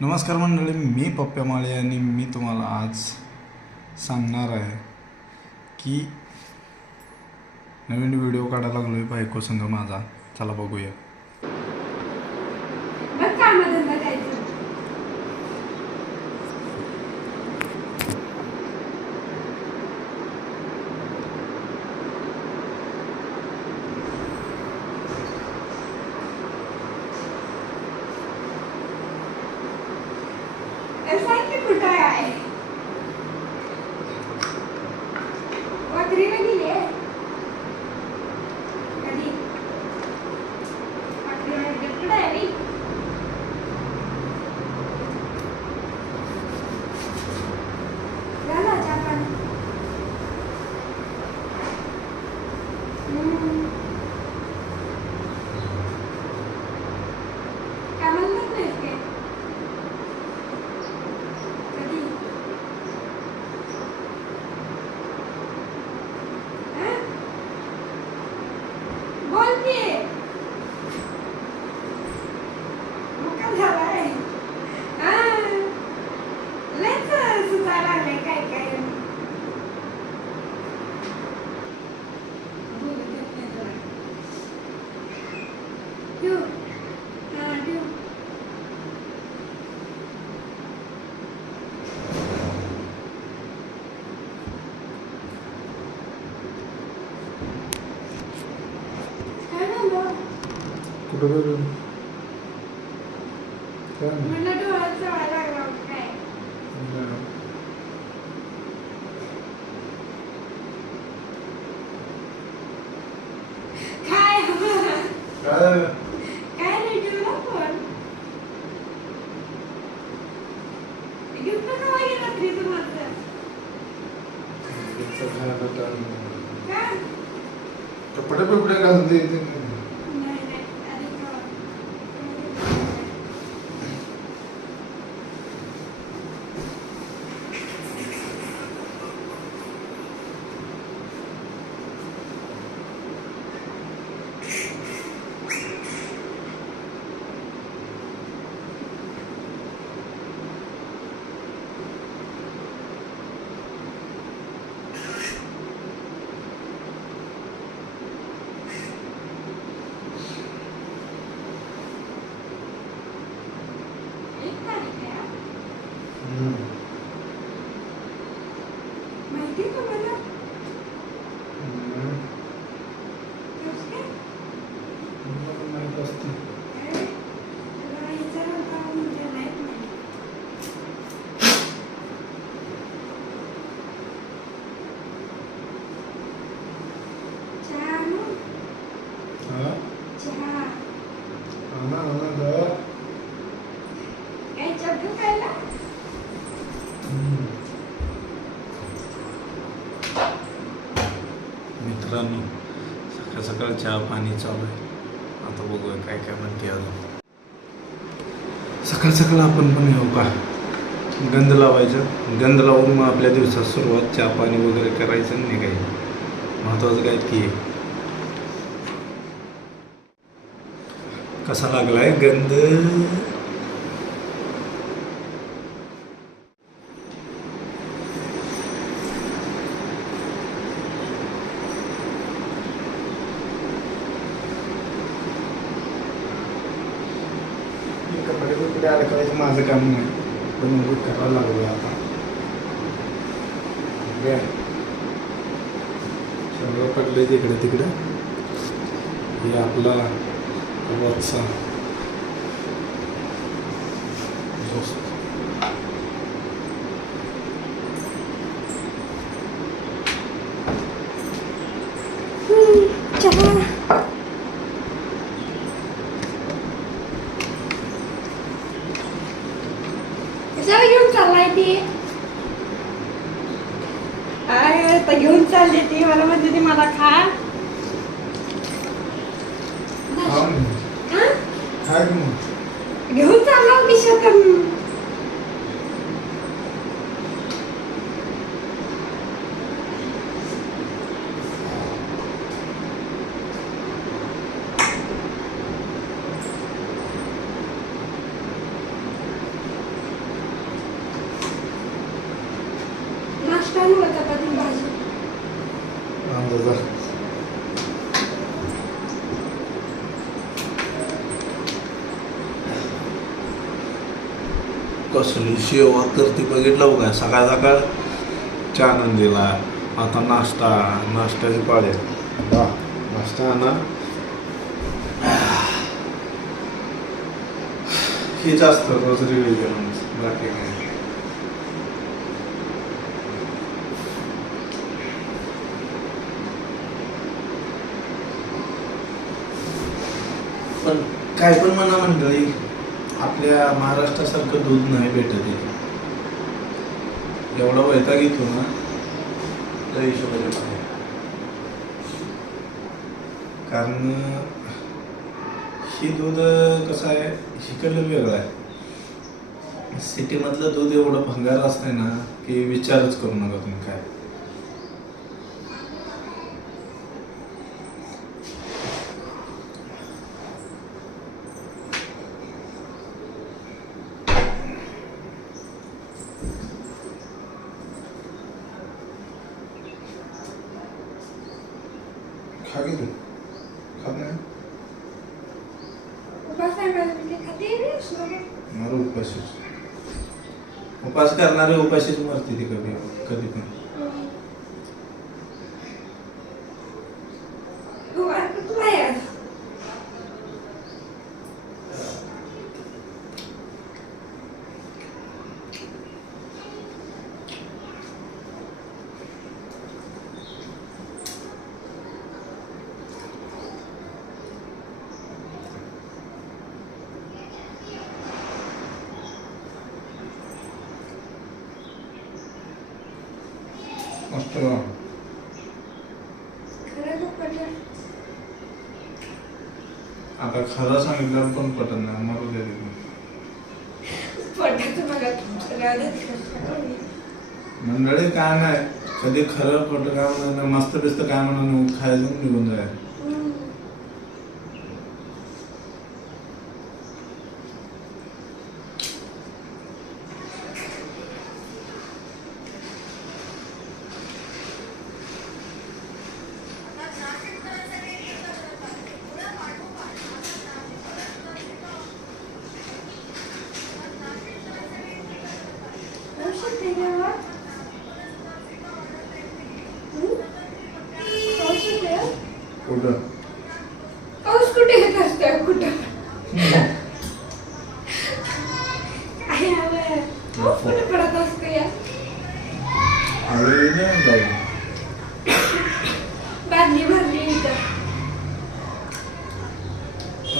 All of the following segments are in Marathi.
नमस्कार मंडळी मी पप्प्या माळे आणि मी तुम्हाला आज सांगणार आहे की नवीन व्हिडिओ काढायला लागलो आहे बायको संघ माझा. चला बघूया बघ कामधंदा करायचं सांग की कुठं आहे वाकरीला गेली आहे कधी वाकरीला गेली. कुठं आहे रे? झाला चहा पाणी हम्म. कामाला जात नाहीस काय? कधी? हं? बोल की. मोठा झालाय. हं. लयच सुचायला लागलंय काय काय. बोलू देत नाही जरा. ठेव. हा, ठेव. काय झालं? कुठं बघू काय नाही. म्हणलं डोळ्यात चढायला लागला होता काय? काय काय काय नाही ठेवला फोन गिफ्ट कवा गेला तरी तुम्हाला काय? कपडे बिपडे घालून दे इथे. नाही नाही आधी कवा एक तारीख आहे हा. हम्म. माहिती आहे तुम्हाला हम्म. कसं काय? मला माहीत असते. अरे, तुला विचारायला का म्हणजे माहीत नाही. चहा आणू? हा? चहा. आणा, आणा जा. काय चहा खायला? हम्म. मित्रांनो सकाळ सकाळ चहा पाणी चालू आहे. आता बघूया काय काय म्हणते अजून. सकाळ सकाळ आपण पण येऊ का? गंध लावायचं. गंध लावून मग आपल्या दिवसात सुरुवात चहा पाणी वगैरे करायचं नाही काही महत्वाचं काय ती आहे? कसा लागलाय गंध कपडे करायचं माझं काम नाही पण एवढं करावं लागलो आता बघूया. पडले तिकडे तिकडे हे आपला वत्सा दोस्त. चहा. घेऊन चाललाय ती. अरे आता घेऊन चालली ती. मला म्हणते ती मला खा. हा? खा की मग. घेऊन चाललो मी शकम बनवू का चपाती भाजी अंदाजा कसली शेवा करते बघितलं बघा सकाळ सकाळ चहा आणून दिला आता नाश्ता नाश्त्याची पाळे. वा नाश्ता आणा. हे जास्त रोज रिव्ह्यू करून बाकी काय. पण काय पण म्हणा मंडळी आपल्या महाराष्ट्रासारखं दूध नाही भेटत इथे. एवढा वैताग येतो ना त्या हिशोबाने कारण ही दूध कसं आहे हिकडलं वेगळं आहे. सिटीमधलं दूध एवढं भंगार असतंय ना की विचारच करू नका तुम्ही काय. खा की तू खात नाही उपास आहे माझ्या म्हणजे खाते? मला उपाशीच उपास करणारे उपाशीच मरते ती कधी कधी पण हम्म. उपास तू आहे आज. आता खरं सांगितल्यावर पण पटत नाही मरू दे. मंडळी काय नाही. कधी खरं खोटं काय म्हणा नाही मस्त बिस्त काय म्हणा नाही खायचं निघून जायचं कुठं? पाऊस कुठे येत कुठं. पाऊस पडत असतो या बादली भरली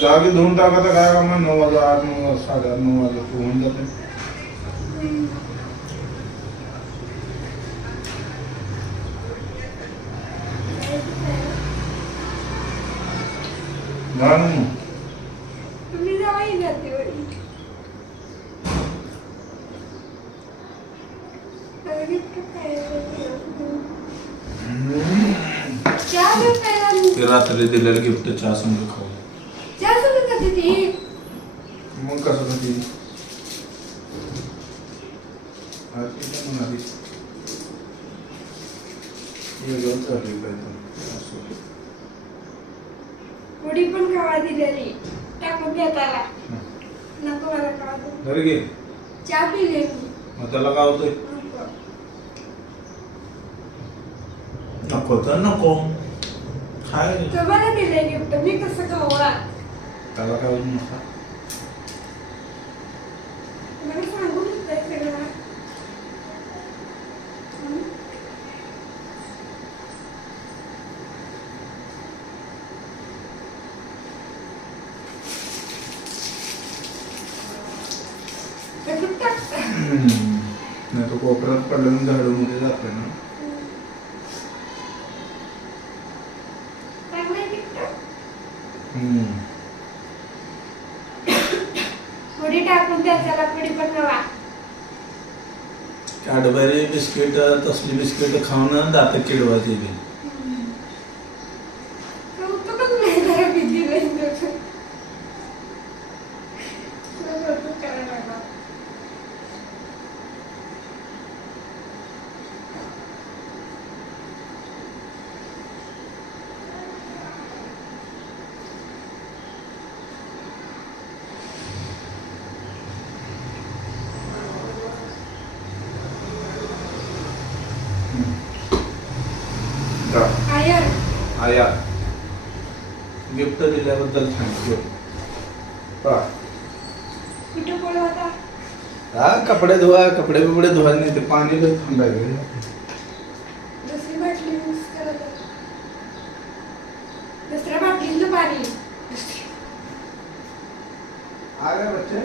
जागी धुवून टाकायचं काय काम आहे? नऊ वाजा आठ नऊ वाजता साडे आठ नऊ वाजता होऊन जाते. मग. तुम्ही जावाही जाते? ते रात्री दिलेलं गिफ्ट चहा संग खाऊ चहा सोबत खाते ती. मग कसं पण म्हणाली. उडी पण खावा दिलेली? टाकून घेताला हं. नको मला देऊ. घरी घे. चहा पिले मी. मग त्याला काय होतंय नको. नको तर नको. काय तुम्हाला दिले गिफ्ट. मी कसं खावा त्याला काय होत नका. मला सांगू नाही तो कोपऱ्यात पडल्यानं झाडूमध्ये जाते ना. टाकून द्या त्याला खावा कॅडबरी बिस्किट तसली बिस्किट खाऊन दात किडवायची ती. आया. गिफ्ट दिल्याबद्दल थँक्यू हा हा कपडे धुवा कपडे बिपडे धुवायला नाही ते पाणी लय थंड आहे. दुसऱ्या बाटलीतलं पाणी. आ बच्चे.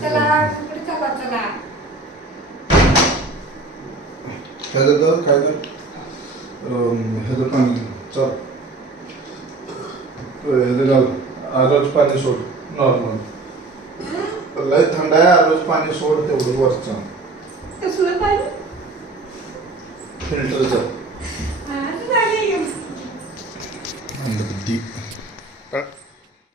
चला ह्याचं तर काय कर अं, ह्याचं पाणी चल. ह्याचं घाल आरोज पाणी सोड नॉर्मल लय थंड आहे आरोज पाणी सोड तेवढं वरचं. कसलं पाणी फिल्टरचं